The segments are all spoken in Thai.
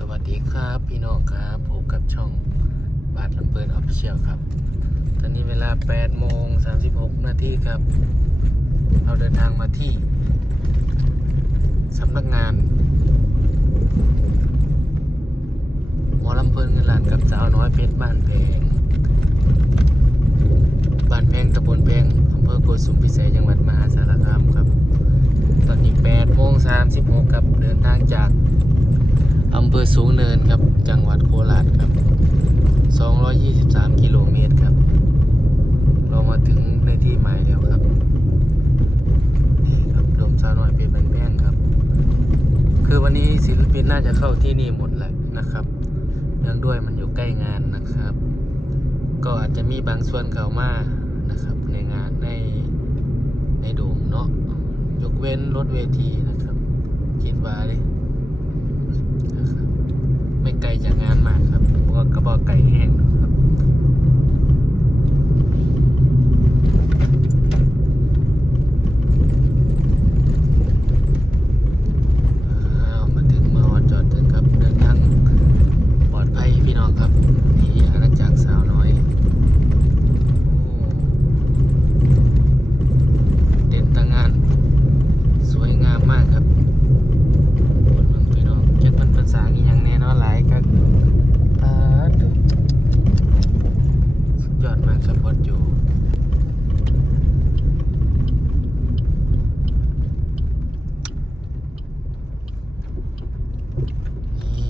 สวัสดีครับพี่น้องครับพบกับช่องบาทลำเปินออฟฟิเชียลครับ ตอนนี้เวลา8โมง36 นาทีครับ เราเดินทางมาที่สำนักงานหมอลำเพลินเงินล้านกับสาวน้อยเพชรบ้านแพงบ้านแพงตำบลแพงอำเภอโกสุมพิสัยจังหวัดมหาสารคามครับ ตอนนี้8โมง36ครับเดินทางจาก อำเภอสูงเนินครับ จังหวัดโคราชครับ 223 กิโลเมตรครับ เรามาถึงในที่หมายแล้วครับ นี่ครับโดมสาวน้อยเป็นบันแพงครับ คือวันนี้ศิลปินน่าจะเข้าที่นี่หมดแหละนะครับ เนื่องด้วยมันอยู่ใกล้งานนะครับ ก็อาจจะมีบางส่วนเข้ามานะครับ ในงานในในโดมเนาะยกเว้นรถเวทีนะครับ คิดว่าเลย ไม่ไกลจากงานมากครับเพราะว่ากระบอกไก่แห้งครับอ้าวมาถึงมาฮอดจอดถึงครับ เดินทางปลอดภัยพี่น้องครับ นี่อาณาจักรสาวน้อยโอ้เด่นตางาน สวยงามมากครับ คนเมืองพี่น้องเก็บมันภาษาอีหยังแน่เนอนหลายก็ปาดดูสุดยอดมากครับบอสโจนี่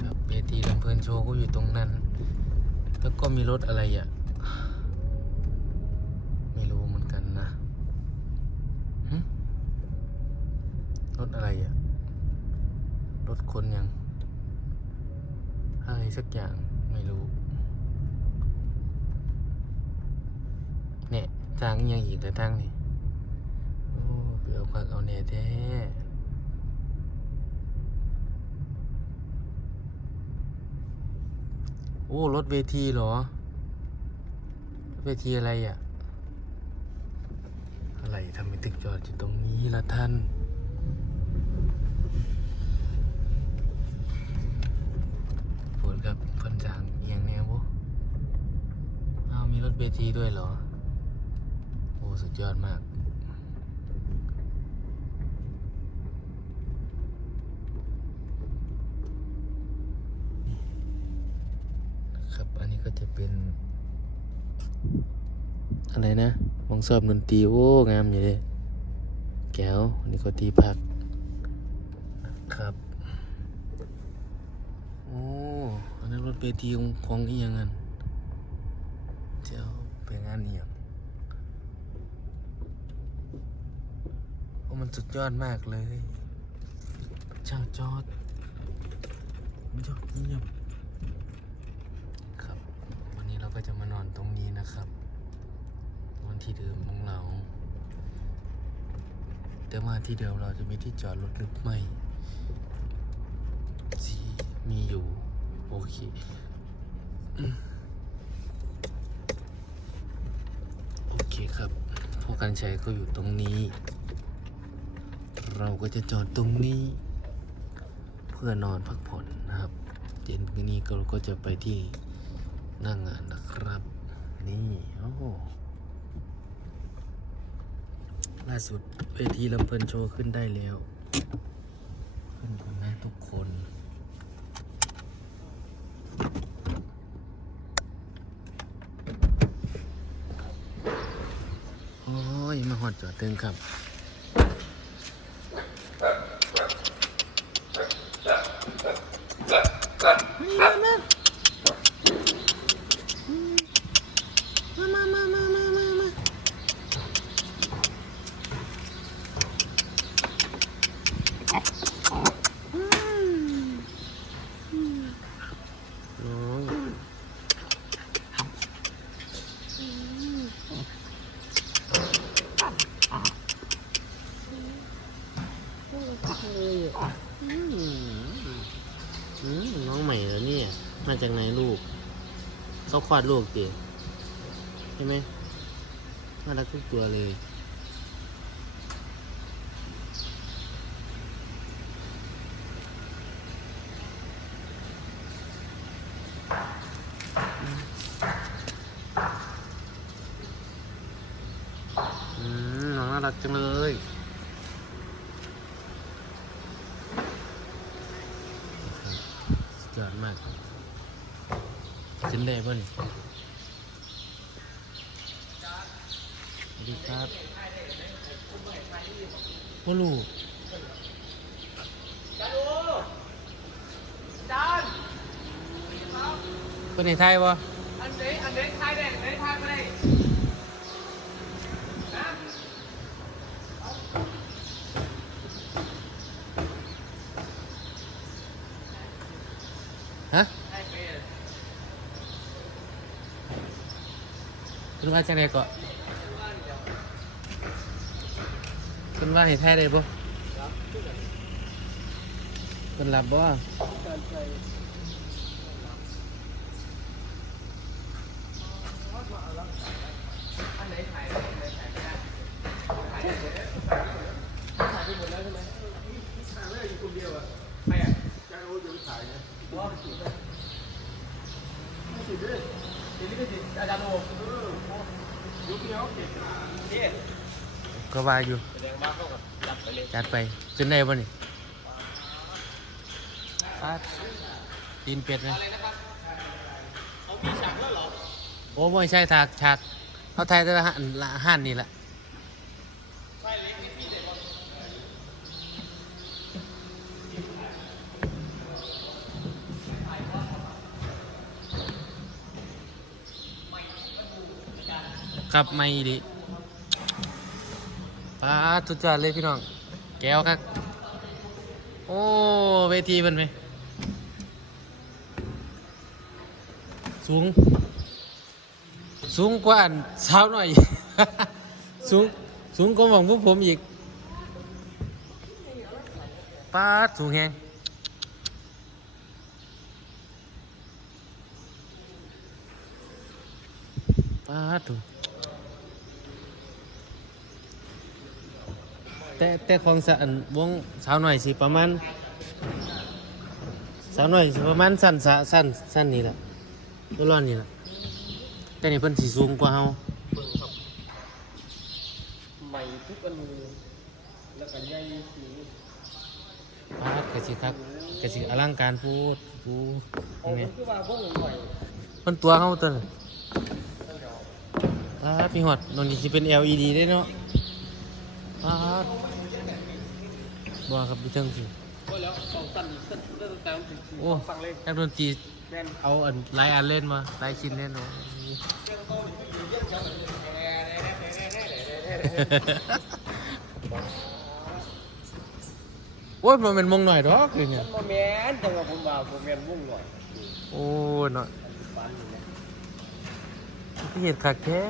ครับเวทีลำเพลินโชว์ก็อยู่ตรงนั้น แล้วก็มี รถอะไรอะ ไม่รู้เหมือนกันนะรถอะไรอะรถคนยัง อะไรสักอย่างไม่รู้ เนี่ยทางยังอีกแต่ทางนี่โอ้เปเอาคักเอาแน่แท้โอ้ รถเวทีเหรอ เวทีอะไรอะ อะไรทำไมตึกจอดอยู่ตรงนี้ล่ะท่านปวดกับเพันจางเอียงแนวบุอ้าวมีรถเวทีด้วยเหรอ โอ้ สุดยอดมากครับ อันนี้ก็จะเป็น อะไรนะวงสอบดนตรีโอ้งามอยู่เลยแก้วนนี้ก็ที่พักครับโอ้อันนั้นรถเวทีของของอียังอันเจ้าเป็นงานเอียงโอ้มันสุดยอดมากเลยเจ้าจอดยอดเยี่ยมครับ นอนตรงนี้นะครับนอนที่เดิมของเรา แต่มาที่เดิมเราจะมีที่จอดรถหรือไม่สีมีอยู่ โอเคโอเคครับพวกการใช้ก็อยู่ตรงนี้ เราก็จะจอดตรงนี้ เพื่อนอนพักผ่อนนะครับ เย็นนี้ก็เราก็จะไปที่ หนั่งงานนะครับ นี่ โอ้โหล่าสุดเวทีลำเพลินโชว์ขึ้นได้แล้ว ขึ้นกันนะทุกคนโอ้ย มาหอดจอดตึงครับ น้องใหม่เหรอเนี่ย มาจากไหนลูก เขาคลอดลูกเด็ใช่ไหมน่ารักทุกตัวเลยน้องน่ารักจังเลย ยอดมากกินได้ป่ะนี่สวัสดีครับพ่อลูกจานคนในไทยวะอันนี้อันนี้ทายได้อันนี้ทายไม่ได้นะ ฮะทายไปเลยคุณว่าจังไดเกาะคุณว่าให้ไทยได้บ่คุณรับบ่ อันไหนถ่ายได้อันไหนถ่ายไม่ได้ถ่ายได้หมดแล้วถ่ายไปหมดแล้วใช่ไหมถ่ายไม่ได้อยู่คนเดียวอะใครอะจานโอ้ยจะถ่ายไงว่าสุดเลยไม่สุดเลยเดี๋ยวนี้ ก็ว่าอยู่จับไปจัดไปขึ้นได้บ่นี่ปาดตีนเป็ดไหมอะไรนะครับเขามีฉากแล้วเหรอโอ้ไม่ใช่ฉากฉากเขาไทยแต่ละหันละหันนี่แหละ ไฟเล็กนี่พี่เด็ก ครับไม่ดีปาดสุดยอดเลยพี่น้อง แก้วครับ โอ้ เวทีเป็นไหม สูง สูงกว่านสาวหน่อย สูง สูงกว่าของพวกผมอีกปาสูงแฮงปาดถูก แต่แต่ของสะอันวงสาวหน่อยสิประมาณสาวหน่อยสิประมาณสั้นสะสั้นสั้นนี่แหละตัวร้อนนี่แหละแต่นี่เพิ่นสีสูงกว่าเฮาเบิ่งครับใหม่ทุกอนูแล้วก็ใหญ่สีปาดกะสิครับกะสิอลังการพูดพูเอานี่คือว่าพวกหน่อยเพิ่นตัวเฮาตัวน่ะปาดพี่ฮอดนนนี่สิเป็น LED ได้เนาะปา ดบ่ครับอยู่เทิงสิโอ้ยแล้วสองตันตันเริ่มแต่มันถึงโอ้ฟังเลยนักดนตรีแม่นเอาอันหลายอันเล่นมาหลายชิ้นเล่นมาโอ้ยมันเป็นมงหน่อยดอกคือเนี่ยมันแม่นจังว่าผมว่าผมแม่นวุ่งหน่อยโอ้ยเนาะปานนี้นะที่เห็ดคักแท้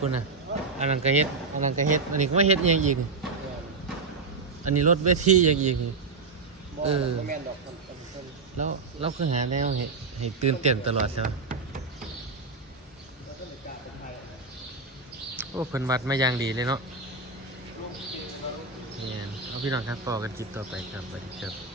คุณน่ะอันนั้นก็เฮ็ดอันนั้นก็เฮ็ดอันนี้ก็มาเฮ็ดอหยังอีก อันนี้รถเวทีอหยังอีกนี่บ่เออ บ่แม่นดอกคนคนคนแล้วเราคือหาแนวให้ให้ตื่นเต้นตลอดใช่ไหมโอ้เพิ่นวัดมาอย่างดีเลยเนาะเนี่ยเอาพี่น้องครับต่อกันจิตต่อไปครับสวัสดีครับ